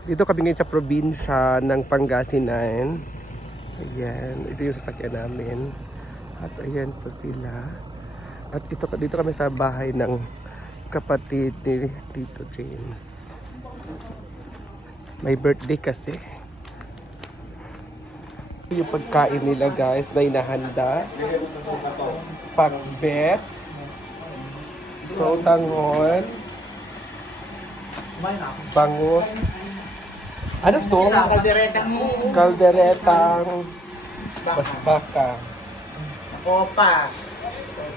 Dito kami ngayon sa probinsya ng Pangasinan. Ayan, ito yung sasakyan namin. At ayan po sila. At ito, dito kami sa bahay ng kapatid ni Tito James. May birthday kasi. Yung pagkain nila guys na inahanda. Pakbet. So, tangon. Bangus. Ano to? Kalderetang Kalderetang baka. kopa,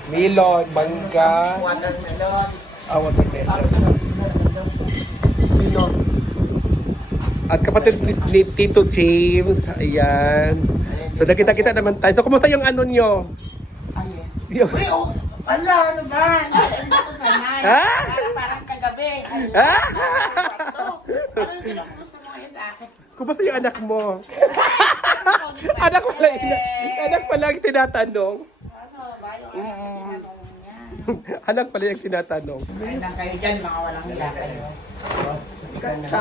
Milon, mangga, watermelon. ah, watermelon. Milon. At kapatid ni, Tito James, ayan. So nakita-kita naman tayo. So kumusta yung ano nyo? Ayun. Yung, Uy, oh, ala, ano ba? Hindi ko sanay. Ha? Parang, kagabi. Ah? ito. Ano yung kinakamusta mo ngayon sa akin? Kumusta yung anak mo? Anak pala, Eh, anak pala yung tinatanong. Ano niya? anak pala yung tinatanong. Ay, lang kayo dyan, mga walang hila kayo. Kasta.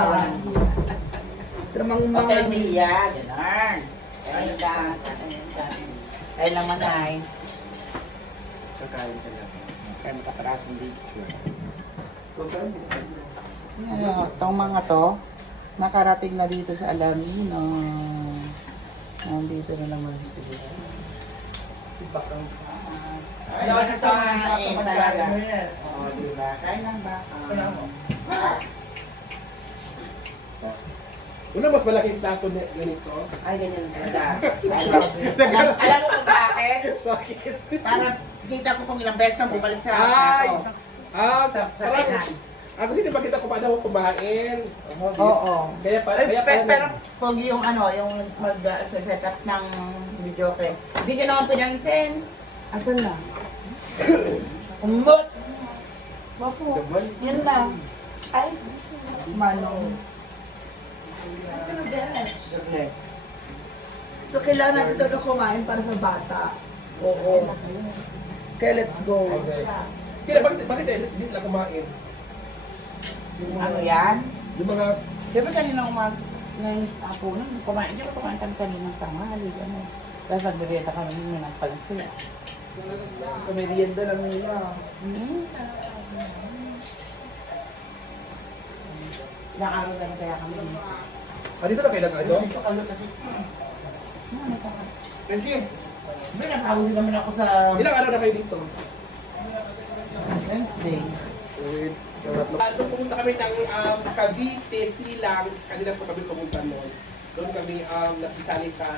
Tramang Okay, mga Mia, gano'n. Ayun ka, ayun ka. Ay naman nice. Kakain ka na. Kaya makaparasong dito. Yeah, itong mga to, nakarating na dito sa Alamino. Nandito na naman sila. Ay, ito nga eh, talaga. Oo, diba? Kain lang ba? Una mas malaking plato na ganito. Ay, ganyan sila. Alam, alam, mo kung bakit? Bakit? Para kita ko kung ilang beses kang bumalik sa Ay! ako. Ah, Sa- sa parang, kainan. Ako hindi ba kita kumain ako kumain. Oo. Kaya pa, Ay, kaya pe, pa. pero pag yung ano, yung mag-set up ng video kay, hindi nyo naman pinansin. Asan na? Umot! Bapo. Naman. Yan lang. Ay. Manong. So, kailangan natin talaga kumain para sa bata. Oo. Kaya let's go. Sila, bakit, bakit eh, hindi sila kumain? Yung mga, Ano yan? yung mga, Di ba kanina umag, ngayon ako nung kumain, di ba kumain kami kaninang tanghali, ano. Tapos nagbibenta kami ng pansin. Kumerienda lang nila. Hmm. Ilang araw na rin kaya kami dito. ah, dito na kailang ano? Ano kasi? Ano ka? Kasi, may nakahuli naman ako sa Ilang araw na kayo dito? Wednesday. Ah, Doon pumunta kami ng um, Cavite, Silang, kanina po kami pumunta noon. Doon kami um, nakisali sa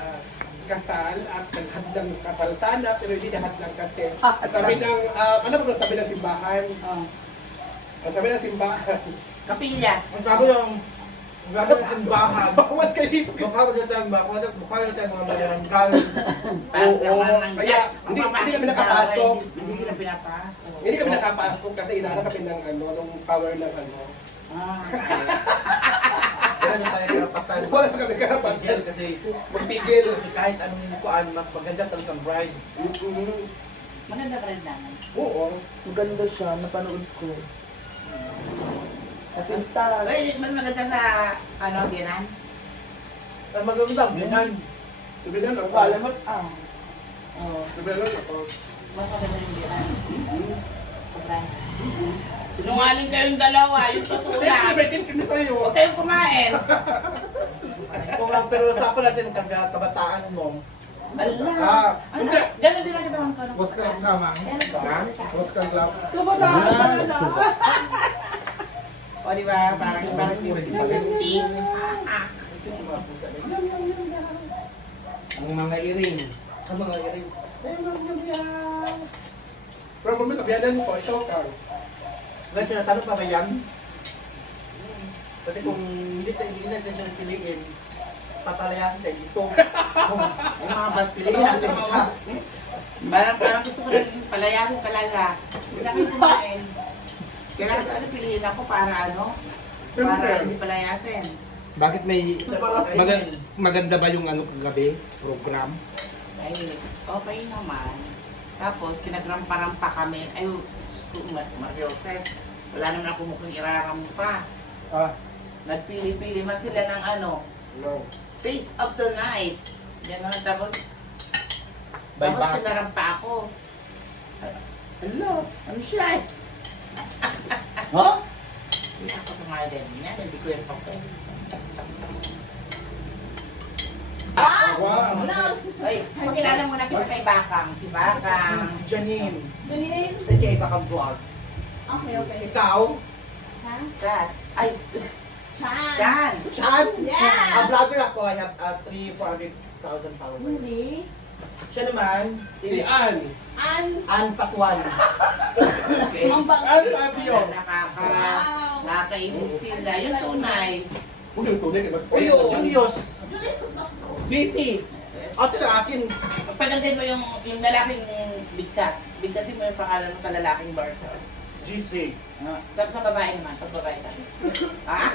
kasal at naghadlang kasal sana pero hindi nahadlang kasi sabi ng um, ano ba sabi ng simbahan Oh. sabi ng simbahan Kapilya. Ang sabi ng ang sabi ng simbahan, bawat kayo dito baka na tayong baka na baka na tayong mga. Parang Oo, ang kaya hindi, hindi kami nakapasok. Hindi sila pinapasok. Hindi kami nakapasok kasi inaanap kami ng ano, ng power ng ano. Ah. Kaya na tayo karapatan. Wala kami karapatan. Kasi Magpigil. kasi kahit anong kuan mas maganda talagang bride. Mm-mm. Maganda pa rin naman. Oo. Maganda siya. Napanood ko. Kapintas. Ay, mas maganda sa, ano, Bianan? Ang maganda binan. Sabi na lang. Alam mo, Oo. Oo. Sabi na lang ako. Mas maganda yung Bianan. Sobra. Sinungaling kayong dalawa, yung totoo Siyempre, lang. may team kami sa'yo. Huwag kayong kumain. kung lang pero usapan natin ang kaga- kabataan mo. Ala. Ah, Ano, ganun din ang katawan ko. Boss ka kasama. Ha? Cross ka club. Kabataan ka na lang. O, di ba? Parang, parang yung team. Ang mga iring. Ang mga iring. Pero kung may sabihanan ko, ikaw ka. Ngayon tinatanong pa ba yan? Kasi kung hindi tayo hindi natin siya piliin, papalayasin tayo dito. Yung mga bas piliin natin siya. Parang, parang gusto ko rin palayasin talaga. Hindi na kayo kumain. Kailangan ano, piliin ako para ano? Siyempre. Para hindi palayasin. Bakit may Maganda, maganda, ba yung ano kagabi program? Ay, okay naman. Tapos, kinagrampa-rampa kami. Ay, school, Mario Joseph. Wala naman ako mukhang iraram pa. Ah, Nagpili-pili man sila ng ano, No. taste of the night. Ganon, tapos, By tapos bata. pinarampa ako. Hello, ano siya eh? Ha? Hindi ako tumagan niya, hindi ko yung papel. Ah! Wow. Ay, magkilala muna kita kay Bakang. Si Bakang. Janine. Ganyan. Aka Bakang Vlogs. Okay, okay. Ikaw? Ha? Sats. Ay, Chan. Dan. Chan? Yeah. A vlogger ako. I have uh, 3 400,000 followers. Hindi. Siya naman, Si Ann. An. Ann Patuan. Okay. Ang bang. Ann Fabio. Nakaka... Wow. Nakakainis sila. Yung tunay. Kung yung tunay, diba? Uyo, Julius. JC. Ate sa akin. Pagandin mo yung, yung lalaking bigkas. Bigkasin mo yung pangalan ng kalalaking barker. GC. Ah, Sa, sa babae naman, sa babae ka. Ah?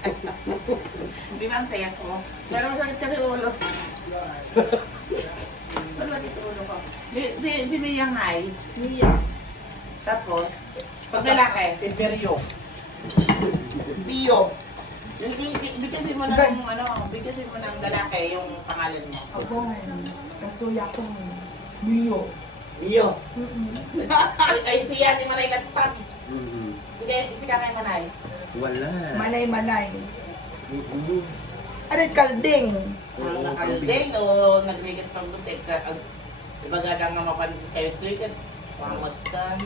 Di ba ang saya ko? Pero masakit kasi ulo. Di, di, di Mia Ngay. Mia. Tapos, pag lalaki, Imperio. Pio. yung- yung- bigkasin mo na ng ano, bigkasin mo ng lalaki yung pangalan mo. Ako ngayon. Kasuya ko ngayon. Mio. Iyo. ay, ay siya, di Manay Latpag. Hindi, si Kakay Manay. Wala. Manay-manay. Ano yung kalding? Ang nakaldeng o nagrigat pang butik Ibaga lang nga mapansin kayo krigat. Pangmagtan.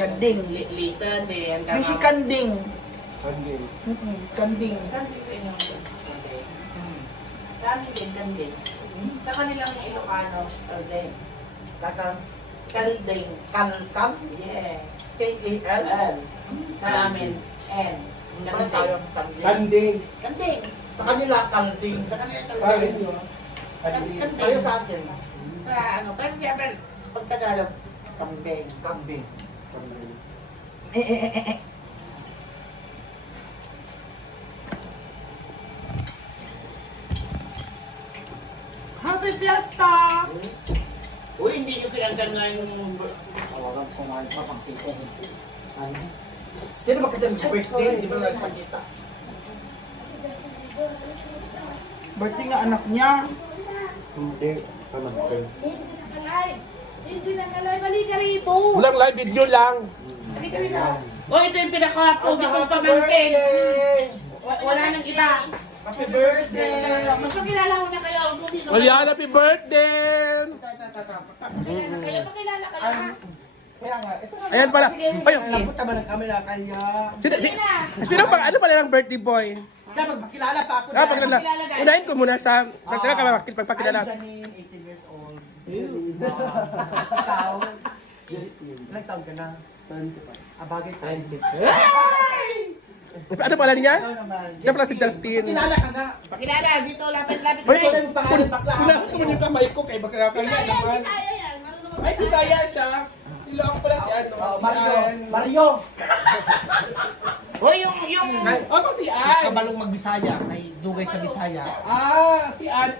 Kanding. Litan din. Bisi kanding. Kanding. Kanding. Kanding Kami din, kanding. Sa kanilang Ilocano, kaldeng. Kakang. Kaldeng. Kalkam. Yeah. K-A-L. L. Sa amin, N. Ano kanding? Kanding. Kanding. Sa kanila, kanding. Sa kanila yun. Kanding. Tayo sa akin, Sa ano, pero siyempre, pag Tagalog, kambing. kambing. Kanding. Eh, eh, eh, eh, eh. Happy Fiesta! Uy, hindi nyo kinanggal nga yung... Tawagan ko nga yung pangkita. Ano? Sino ba kasi ang birthday? Hindi mo lang nagpakita. Birthday nga anak niya. Hindi. Pamagkin. Hindi na kalay. Bali ka rito. Walang live video lang. Bali ka rito. Oh, ito yung pinaka-pogi kong pamangkin. Wa- Wala nang iba. Happy birthday! Magpakilala ko na kayo. Sino Ayan, happy birthday! Kayo, pakilala kayo Ay, ha. Kaya nga, ito nga. Ayan pala. Ayun. Napunta ba ng camera kaya? Sino, si, sino pa, ano pala ng birthday boy? Kaya magpakilala pa ako. Ah, pagkilala. Unahin ko muna sa, pagkilala ka ba, pagpakilala. I'm Janine, 18 years old. Ikaw? Ilang taon ka na? 25. Ah, bagay tayo. Ano pala niya? Ikaw naman. Siya pala si Justin. Pakilala ka nga. Pakilala, dito, lapit-lapit. Ikaw na yung pangalan bakla. Kunan ko yung kamay ko kay baka kaya naman. Kaya yan. Marunong Ay, Bisaya siya. Ilo ako pala si ano. Oh, si Mario. Ann. Mario. Uy, yung, yung... Ako si Ann. Kabalong magbisaya. May dugay sa Bisaya. Ah, si Ann.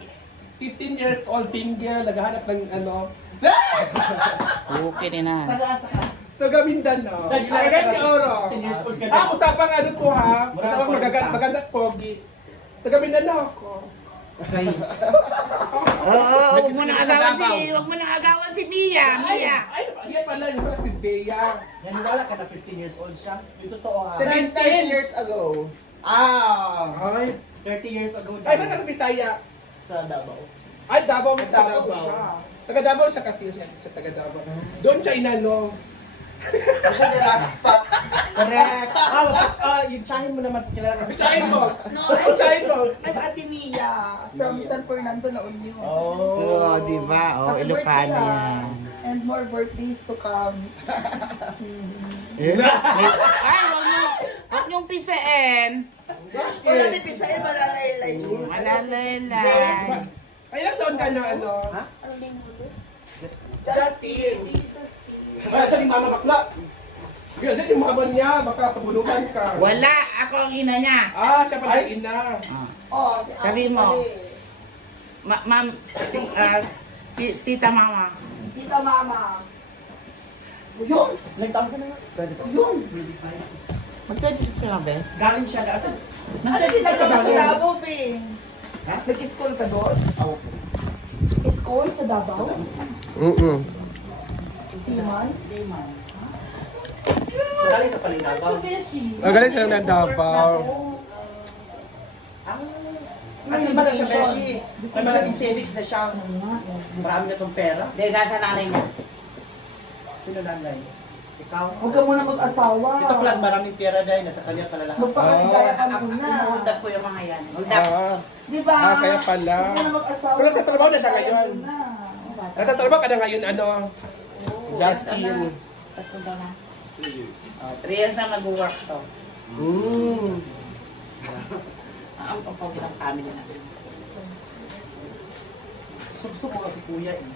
15 years old single, naghahanap ng ano. Okay din na. Taga-asa ka. Taga Mindanao. Taga- Red Oro. 15 years old ka Ah, na. usapang ano to ha? Usapang magaganda, maganda pogi. Taga Mindanao ako. Okay. Oo, huwag mo nang agawan si, huwag mo nang agawan si Mia, Mia. Ay, ay, yan pala, yung pala si Bea. Naniwala ka na 15 years old siya? Yung totoo ha. 17 years ago. Ah! Ay, 30 years ago. ay, saan ka sa Bisaya? Sa Davao. Ay, Davao, sa Davao siya. Taga Davao siya kasi siya, siya taga Davao. Doon siya the last spot. Correct. Ah, wag- ah, yung tsahin mo naman kilala. Bisayin mo. No, Ang Bisayin mo. I'm Ate Mia from San Fernando, La Union. Oh. di ba? Happy birthday, ah. And more birthdays to come. Ay, huwag niyo, huwag niyong pisain. Wala din pisahin, malalaylay. Malalayla. Ay, ilang taon ka na ano? Justin. Ay, actually, mama bakla. Ganun yung mama niya, baka ka. Wala, ako ang ina niya. Ah, siya pala yung ina. Oh, si Sabi Ate mo. Mali. Ma ma'am, ah, ti- tita mama. Tita Mama. Yun! Taon ka na nga? Yun! Mag-26 ka lang, be? Galing siya kasi. Ano din ka ba sa Davao, Be? Nag-school ka doon? Oo. School sa Davao? Mm-mm. Siman? So, galing sa Palingagaw. Ang galing siya ng Davao. Kasi ba na siya, Beshi? May malaking savings na siya. Marami na tong pera. Hindi, nasa nanay niya. Sino nanay? Ikaw? Huwag ka muna mag-asawa. Ito pala maraming pera dahil nasa kanya pala lahat. Magpakaligaya ka Ako, muna. hold up ko yung mga yan. Hold up. Ah, Di ba? Ah, kaya pala. Huwag muna mag-asawa. So, nagtatrabaho na siya ngayon? Muna. natatrabaho ka na ngayon, ano? Justin. Tatlo daw na. Oh, three years na nag-work to. Mm. Ah, Ang pagpagin ng family natin. Gusto ko kasi kuya eh.